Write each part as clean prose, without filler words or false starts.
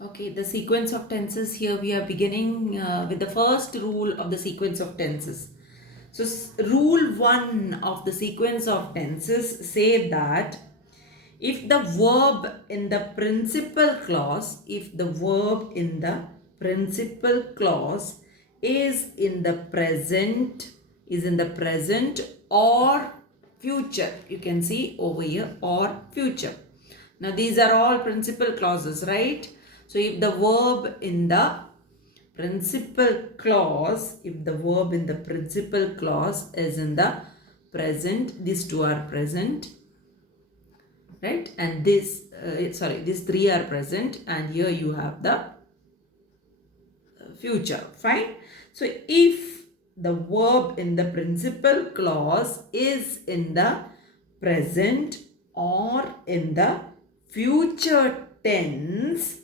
Okay, the sequence of tenses here we are beginning with the first rule of the sequence of tenses. So, rule 1 of the sequence of tenses say that if the verb in the principal clause, if the verb in the principal clause is in the present or future, you can see over here, or future. Now these are all principal clauses, right? So if the verb in the principal clause, if the verb in the principal clause is in the present, these two are present, right? And these three are present, and here you have the future. Fine. So if the verb in the principal clause is in the present or in the future tense,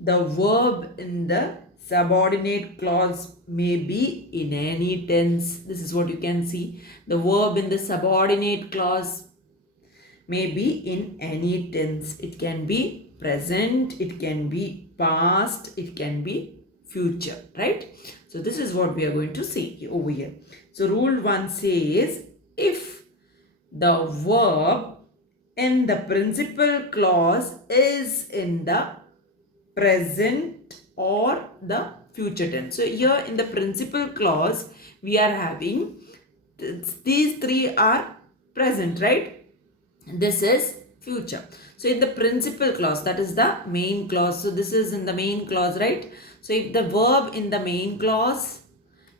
the verb in the subordinate clause may be in any tense. This is what you can see. The verb in the subordinate clause may be in any tense. It can be present, it can be past, it can be future, right? So this is what we are going to see over here. So rule 1 says if the verb in the principal clause is in the present or the future tense. So here in the principal clause we are having these three are present, right? This is future. So in the principal clause, that is the main clause. So this is in the main clause, right? So if the verb in the main clause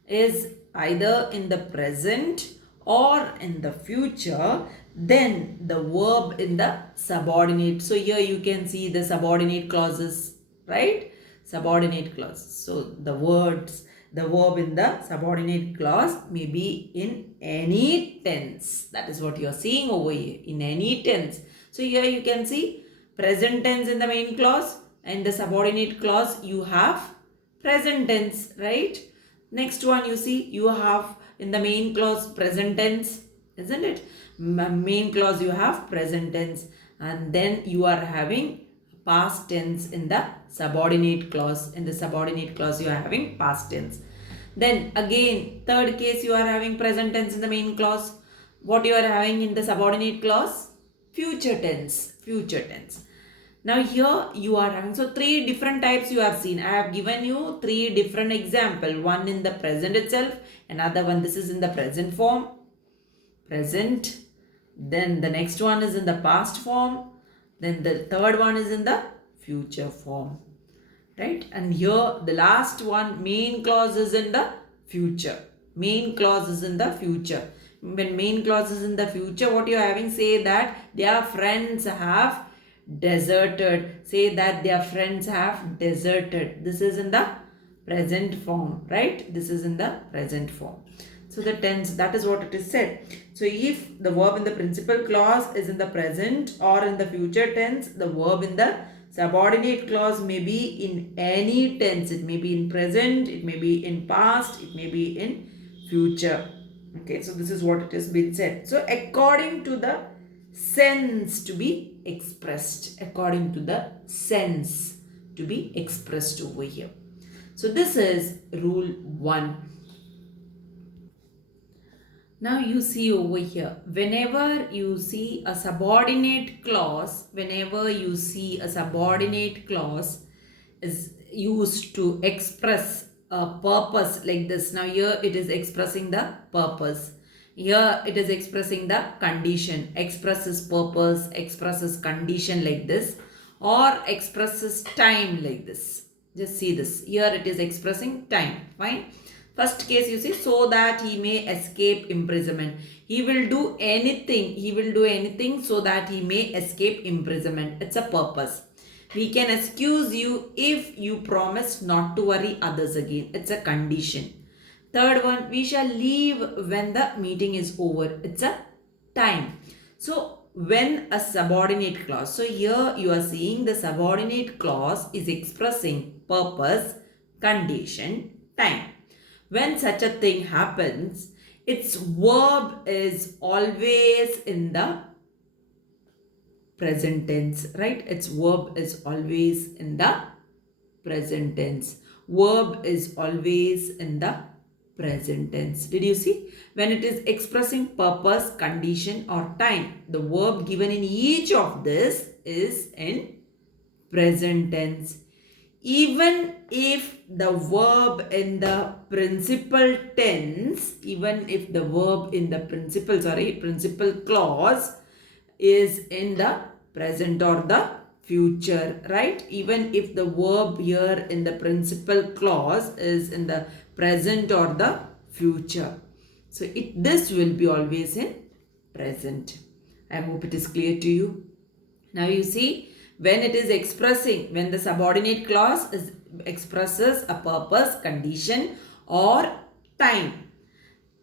is either in the present or in the future, then the verb in the subordinate. So here you can see the subordinate clauses, right? Subordinate clauses. So the verb in the subordinate clause may be in any tense. That is what you are seeing over here, in any tense. So here you can see present tense in the main clause, and the subordinate clause you have present tense, right? Next one, you see you have in the main clause present tense, isn't it? Main clause you have present tense, and then you are having past tense in the subordinate clause. In the subordinate clause you are having past tense. Then again, third case, you are having present tense in the main clause. What you are having in the subordinate clause? Future tense. Future tense. Now here you are having, so three different types you have seen. I have given you three different example. One in the present itself, another one, this is in the present form, present. Then the next one is in the past form. Then the third one is in the future form, right? And here the last one, main clause is in the future. Main clause is in the future. When main clause is in the future, what you are having, say that their friends have deserted. Say that their friends have deserted. This is in the present form, right? This is in the present form. So the tense, that is what it is said. So if the verb in the principal clause is in the present or in the future tense, the verb in the subordinate clause may be in any tense. It may be in present, it may be in past, it may be in future. Okay, so this is what it has been said. So according to the sense to be expressed, according to the sense to be expressed over here. So this is rule 1. Now you see over here, whenever you see a subordinate clause, whenever you see a subordinate clause is used to express a purpose like this. Now here it is expressing the purpose. Here it is expressing the condition. Expresses purpose, expresses condition like this, or expresses time like this. Just see this. Here it is expressing time. Fine. First case you see, so that he may escape imprisonment. He will do anything. He will do anything so that he may escape imprisonment. It's a purpose. We can excuse you if you promise not to worry others again. It's a condition. Third one, we shall leave when the meeting is over. It's a time. So when a subordinate clause. So here you are seeing the subordinate clause is expressing purpose, condition, time. When such a thing happens, its verb is always in the present tense, right? Its verb is always in the present tense. Verb is always in the present tense. Did you see? When it is expressing purpose, condition or time, the verb given in each of this is in present tense. Even if the verb in the principal tense, principal clause is in the present or the future, right? Even if the verb here in the principal clause is in the present or the future. So this will be always in present. I hope it is clear to you. Now you see, when it is expressing, when the subordinate clause expresses a purpose, condition or time,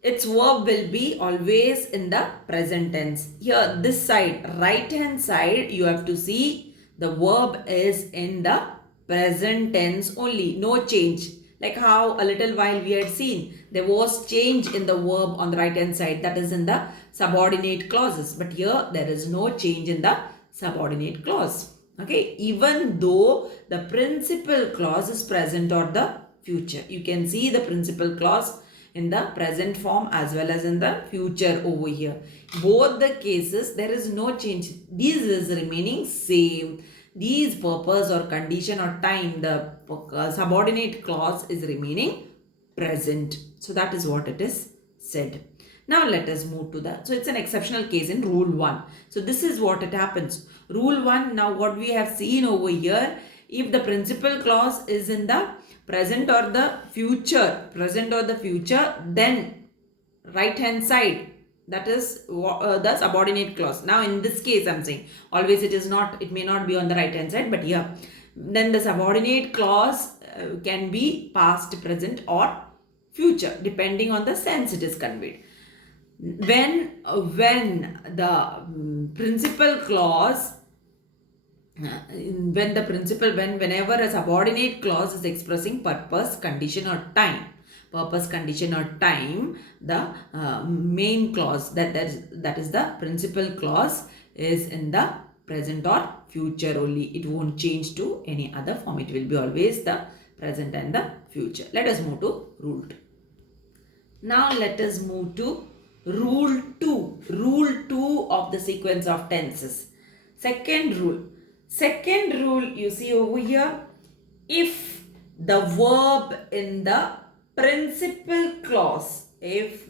its verb will be always in the present tense. Here, this side, right hand side, you have to see the verb is in the present tense only, no change. Like how a little while we had seen, there was change in the verb on the right hand side, that is in the subordinate clauses. But here, there is no change in the subordinate clause. Okay, even though the principal clause is present or the future. You can see the principal clause in the present form as well as in the future over here. Both the cases, there is no change. This is remaining same. These purpose or condition or time, the subordinate clause is remaining present. So that is what it is said. Now let us move to so it's an exceptional case in rule 1. So this is what it happens. Rule 1, now what we have seen over here, if the principal clause is in the present or the future, then right hand side, that is the subordinate clause. Now in this case I'm saying, always it may not be on the right hand side, but yeah, then the subordinate clause can be past, present or future depending on the sense it is conveyed. When the principal clause, whenever a subordinate clause is expressing purpose, condition or time, the main clause, that is the principal clause, is in the present or future only. It won't change to any other form. It will be always the present and the future. Let us move to rule 2. Now let us move to rule 2. Rule 2 of the sequence of tenses. Second rule, you see over here, if the verb in the principal clause, is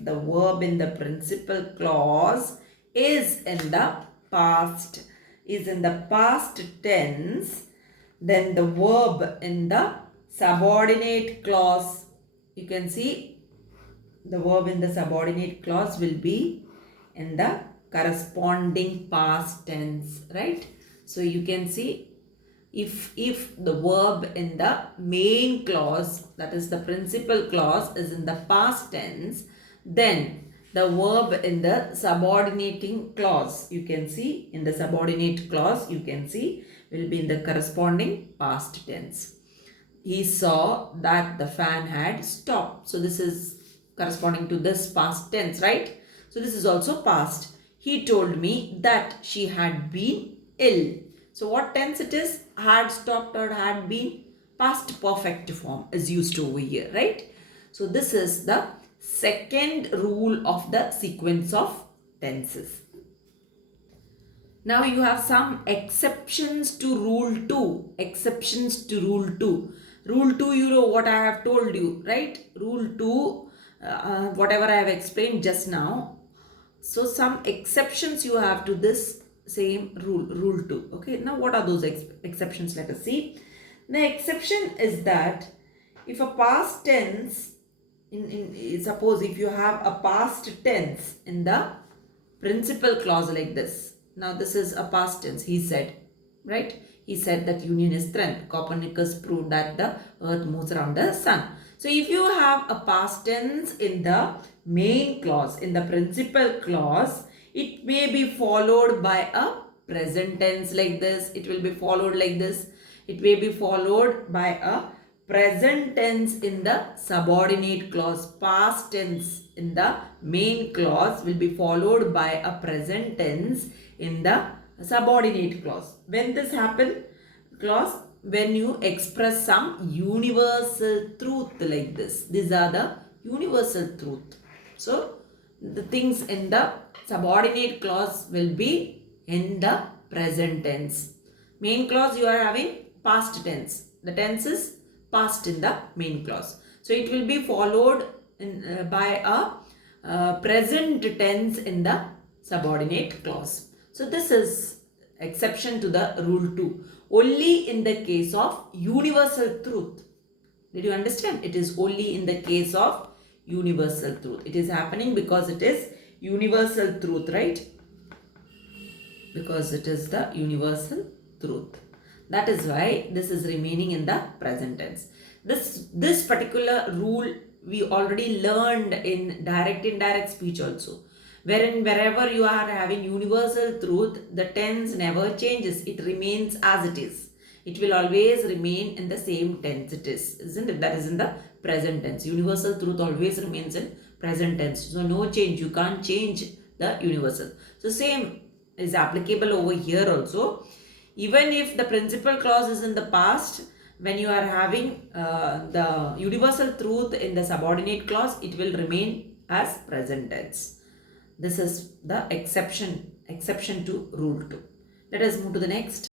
in the past tense, then the verb in the subordinate clause, you can see the verb in the subordinate clause will be in the corresponding past tense, right? So you can see, if the verb in the main clause, that is the principal clause, is in the past tense, then the verb in the subordinating clause, you can see in the subordinate clause, will be in the corresponding past tense. He saw that the fan had stopped. So this is corresponding to this past tense, right? So this is also past. He told me that she had been ill. So what tense it is? Had stopped or had been? Past perfect form is used over here, right? So this is the second rule of the sequence of tenses. Now you have some exceptions to rule 2. Rule 2, you know what I have told you, right? Rule 2, whatever I have explained just now. So some exceptions you have to this same rule 2. Okay, now what are those exceptions? Let us see. The exception is that if a past tense, suppose if you have a past tense in the principal clause like this. Now this is a past tense, he said, right? He said that union is strength. Copernicus proved that the earth moves around the sun. So if you have a past tense in the main clause, in the principal clause, it may be followed by a present tense like this. It will be followed like this. It may be followed by a present tense in the subordinate clause. Past tense in the main clause will be followed by a present tense in the subordinate clause. When this happens, when you express some universal truth like this. These are the universal truth. So the things in the subordinate clause will be in the present tense. Main clause you are having past tense. The tense is past in the main clause. So it will be followed by a present tense in the subordinate clause. So this is exception to the rule 2. Only in the case of universal truth. Did you understand? It is only in the case of universal truth. It is happening because it is universal truth, right? Because it is the universal truth. That is why this is remaining in the present tense. This particular rule we already learned in direct indirect speech also. Wherein wherever you are having universal truth, the tense never changes. It remains as it is. It will always remain in the same tense it is, isn't it? That is in the present tense. Universal truth always remains in present tense. So no change. You can't change the universal. So same is applicable over here also. Even if the principal clause is in the past, when you are having the universal truth in the subordinate clause, it will remain as present tense. This is the exception to rule 2. Let us move to the next.